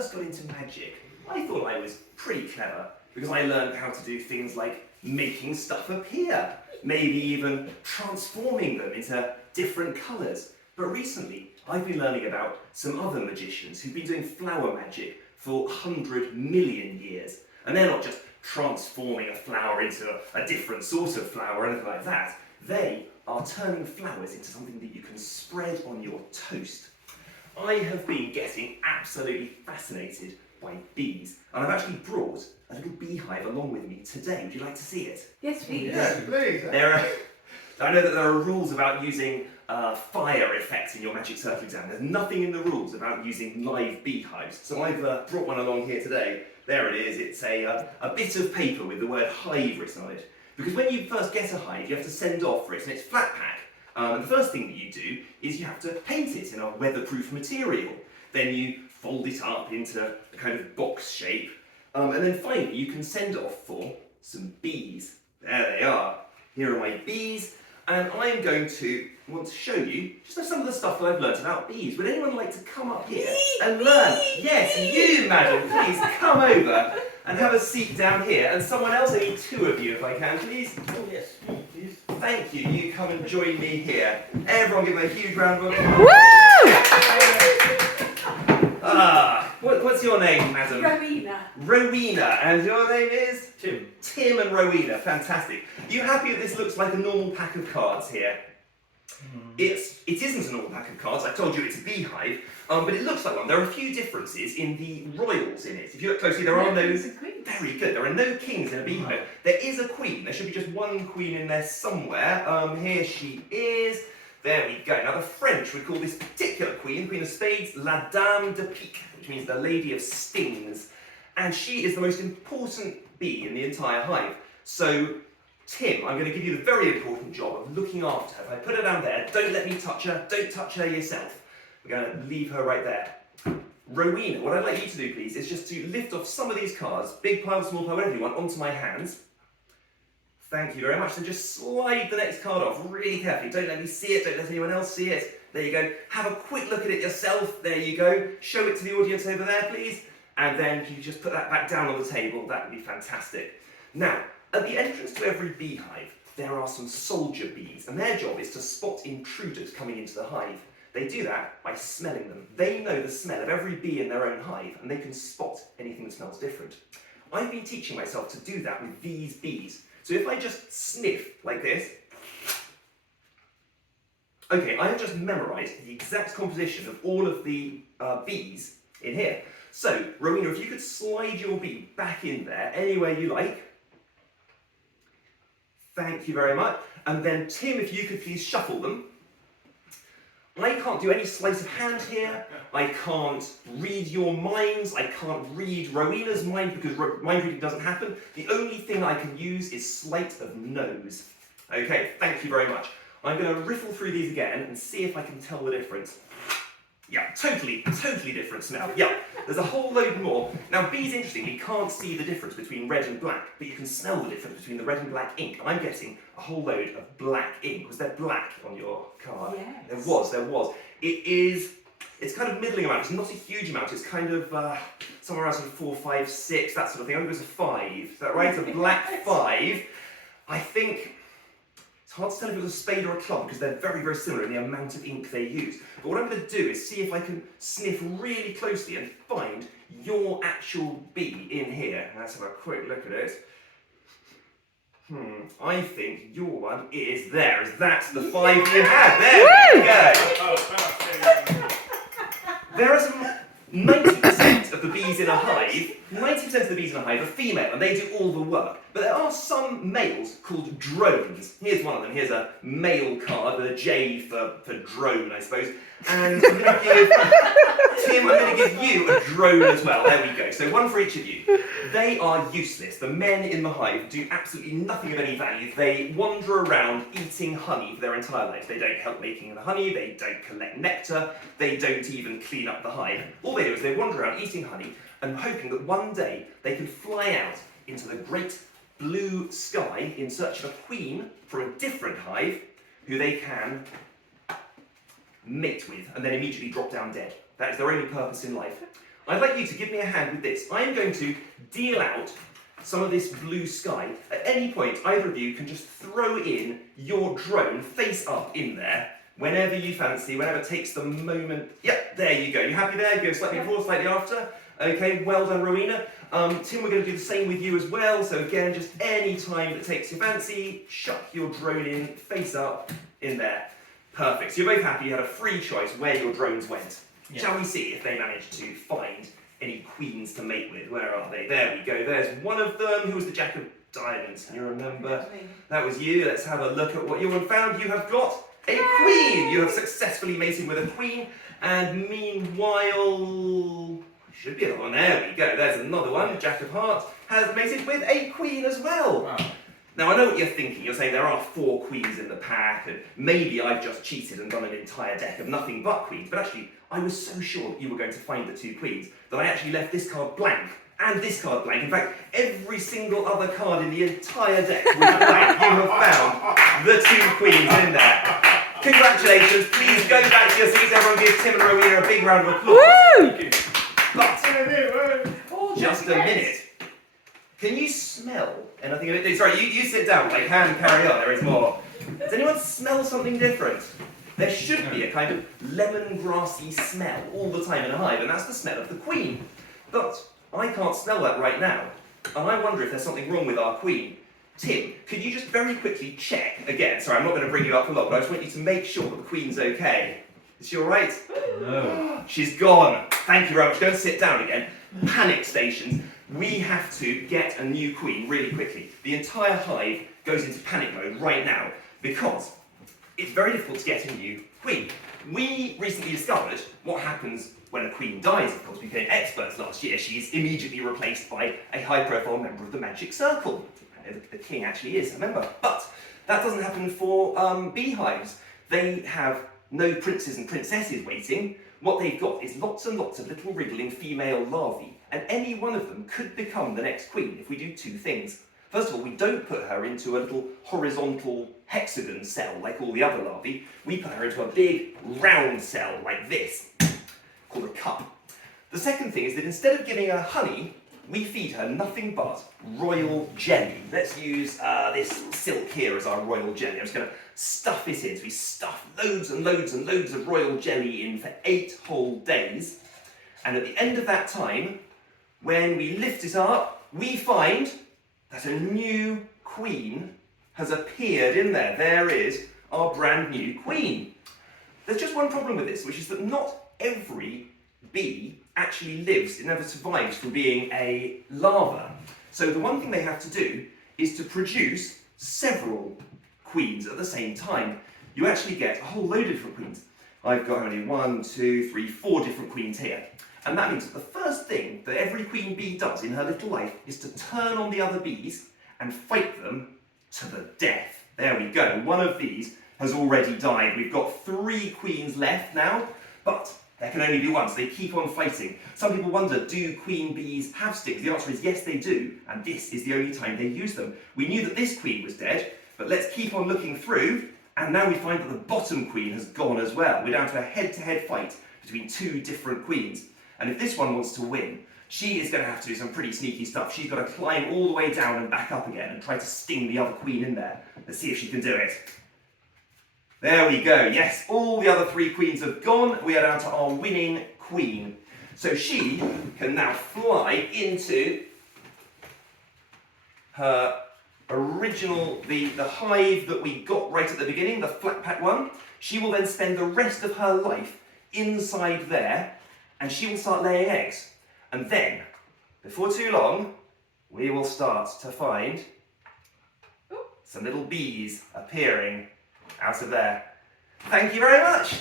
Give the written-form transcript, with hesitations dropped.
first got into magic, I thought I was pretty clever because I learned how to do things like making stuff appear, maybe even transforming them into different colours. But recently, I've been learning about some other magicians who've been doing flower magic for 100 million years. And they're not just transforming a flower into a different sort of flower or anything like that. They are turning flowers into something that you can spread on your toast. I have been getting absolutely fascinated by bees, and I've actually brought a little beehive along with me today. Would you like to see it? Yes, please. Yes, please. I know that there are rules about using fire effects in your Magic Circle exam. There's nothing in the rules about using live beehives, so I've brought one along here today. There it is. It's a bit of paper with the word hive written on it. Because when you first get a hive, you have to send off for it, and it's flat pack. And the first thing that you do is you have to paint it in a weatherproof material. Then you fold it up into a kind of box shape. And then finally you can send off for some bees. There they are. Here are my bees. And I'm going to want to show you just some of the stuff that I've learnt about bees. Would anyone like to come up here and learn? Yes, you, madam, please come over and have a seat down here. And someone else, I need two of you if I can, please. Oh, yes, please. Thank you. You come and join me here. Everyone give a huge round of applause. Woo! What's your name, madam? Rowena. Rowena. And your name is? Tim. Tim and Rowena. Fantastic. Are you happy that this looks like a normal pack of cards here? It isn't a normal pack of cards. I told you it's a beehive, but it looks like one. There are a few differences in the royals in it. If you look closely, there are no... Very good. There are no kings in a beehive. There is a queen. There should be just one queen in there somewhere. Here she is. There we go. Now the French would call this particular queen, Queen of Spades, La Dame de Pique, which means the Lady of Stings. And she is the most important bee in the entire hive. So, Tim, I'm going to give you the very important job of looking after her. If I put her down there, don't let me touch her, don't touch her yourself. We're going to leave her right there. Rowena, what I'd like you to do, please, is just to lift off some of these cards, big pile, small pile, whatever you want, onto my hands. Thank you very much. Then just slide the next card off really carefully. Don't let me see it, don't let anyone else see it. There you go. Have a quick look at it yourself. There you go. Show it to the audience over there, please. And then you just put that back down on the table. That would be fantastic. Now, at the entrance to every beehive, there are some soldier bees, and their job is to spot intruders coming into the hive. They do that by smelling them. They know the smell of every bee in their own hive, and they can spot anything that smells different. I've been teaching myself to do that with these bees. So if I just sniff like this, okay, I have just memorised the exact composition of all of the bees in here. So, Rowena, if you could slide your bee back in there, anywhere you like. Thank you very much. And then, Tim, if you could please shuffle them. I can't do any sleight of hand here. I can't read your minds. I can't read Rowena's mind because mind reading doesn't happen. The only thing I can use is sleight of nose. Okay, thank you very much. I'm going to riffle through these again and see if I can tell the difference. Yeah, totally different smell. Yeah, there's a whole load more. Now, bees, interestingly, can't see the difference between red and black, but you can smell the difference between the red and black ink. I'm getting a whole load of black ink. Was there black on your card? Yes. There was. It's kind of middling amount. It's not a huge amount. It's kind of somewhere around sort of 4, 5, 6, that sort of thing. I think it was a 5. Is that right? A black 5. I think... It's hard to tell if it was a spade or a club because they're very, very similar in the amount of ink they use. But what I'm going to do is see if I can sniff really closely and find your actual bee in here. Let's have a quick look at it. I think your one is there. Is that the 5 you had? There we go. There are some 90% of the bees in a hive, 90% of the bees in a hive are female and they do all the work. But there are some males called drones. Here's one of them. Here's a male card with a J for drone, I suppose. And I'm going to give Tim, I'm going to give you a drone as well. There we go. So one for each of you. They are useless. The men in the hive do absolutely nothing of any value. They wander around eating honey for their entire lives. They don't help making the honey. They don't collect nectar. They don't even clean up the hive. All they do is they wander around eating honey and hoping that one day they can fly out into the great blue sky in search of a queen from a different hive who they can mate with and then immediately drop down dead. That is their only purpose in life. I'd like you to give me a hand with this. I am going to deal out some of this blue sky. At any point, either of you can just throw in your drone face up in there whenever you fancy, whenever it takes the moment. Yep, there you go. You happy there? Go slightly before, slightly after. Okay, well done, Rowena. Tim, we're going to do the same with you as well. So again, just any time that takes your fancy, chuck your drone in, face up, in there. Perfect. So you're both happy. You had a free choice where your drones went. Yeah. Shall we see if they managed to find any queens to mate with? Where are they? There we go. There's one of them. Who was the Jack of Diamonds? Can you remember? That was you. Let's have a look at what you have found. You have got a queen. You have successfully mated with a queen. And meanwhile, should be another one. There we go. There's another one. Jack of Hearts has mated with a queen as well. Wow. Now I know what you're thinking. You're saying there are 4 queens in the pack, and maybe I've just cheated and done an entire deck of nothing but queens. But actually, I was so sure that you were going to find the 2 queens that I actually left this card blank and this card blank. In fact, every single other card in the entire deck was blank. You have found the 2 queens in there. Congratulations. Please go back to your seats. Everyone give Tim and Rowena a big round of applause. Woo! But just a minute. Can you smell anything of it? Sorry, you sit down. I can carry on. There is more. Does anyone smell something different? There should be a kind of lemongrassy smell all the time in a hive, and that's the smell of the queen. But I can't smell that right now, and I wonder if there's something wrong with our queen. Tim, could you just very quickly check again? Sorry, I'm not going to bring you up for long, but I just want you to make sure that the queen's okay. Is she all right? No. She's gone. Thank you very much. Go and sit down again. Panic stations. We have to get a new queen really quickly. The entire hive goes into panic mode right now because it's very difficult to get a new queen. We recently discovered what happens when a queen dies. Of course, we became experts last year. She's immediately replaced by a high-profile member of the Magic Circle. The king actually is a member. But that doesn't happen for beehives. They have no princes and princesses waiting. What they've got is lots and lots of little wriggling female larvae, and any one of them could become the next queen if we do 2 things. First of all, we don't put her into a little horizontal hexagon cell like all the other larvae. We put her into a big round cell like this, called a cup. The second thing is that instead of giving her honey, we feed her nothing but royal jelly. Let's use this silk here as our royal jelly. I'm just going to stuff it in. So we stuff loads and loads and loads of royal jelly in for 8 whole days. And at the end of that time, when we lift it up, we find that a new queen has appeared in there. There is our brand new queen. There's just one problem with this, which is that not every bee actually lives, it never survives from being a larva. So the one thing they have to do is to produce several queens at the same time. You actually get a whole load of different queens. I've got only 1, 2, 3, 4 different queens here. And that means that the first thing that every queen bee does in her little life is to turn on the other bees and fight them to the death. There we go. One of these has already died. We've got 3 queens left now, but there can only be one, so they keep on fighting. Some people wonder, do queen bees have stings? The answer is yes, they do, and this is the only time they use them. We knew that this queen was dead, but let's keep on looking through, and now we find that the bottom queen has gone as well. We're down to a head-to-head fight between 2 different queens. And if this one wants to win, she is going to have to do some pretty sneaky stuff. She's got to climb all the way down and back up again and try to sting the other queen in there. Let's see if she can do it. There we go. Yes, all the other 3 queens have gone. We are down to our winning queen. So she can now fly into her original, the hive that we got right at the beginning, the flat pack one. She will then spend the rest of her life inside there, and she will start laying eggs. And then, before too long, we will start to find some little bees appearing out of there. Thank you very much.